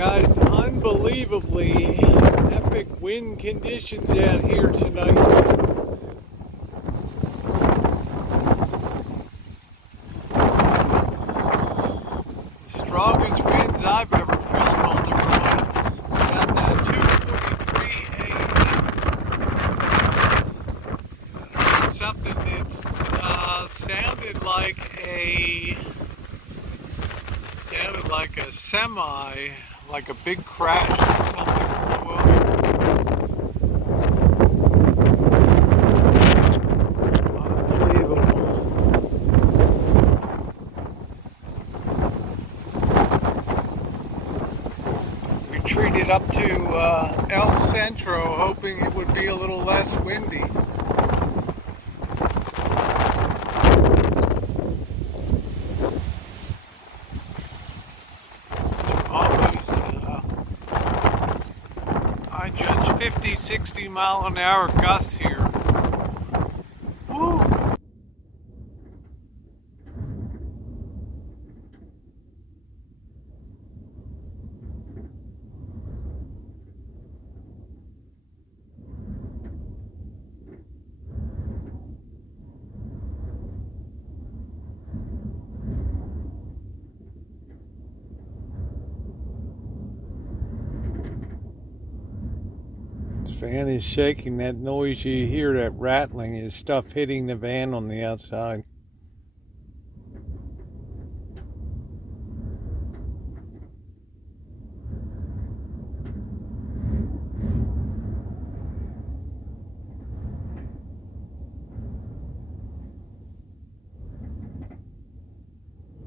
Guys, unbelievably epic wind conditions out here tonight. The strongest winds I've ever felt on the road. It's about that 2:43 a.m. I heard something that sounded like a semi, like a big crash or something blew up. Unbelievable. We treated up to El Centro hoping it would be a little less windy. I judge 50, 60 mile an hour gusts here. Woo! Fan is shaking. That noise you hear, that rattling, is stuff hitting the van on the outside.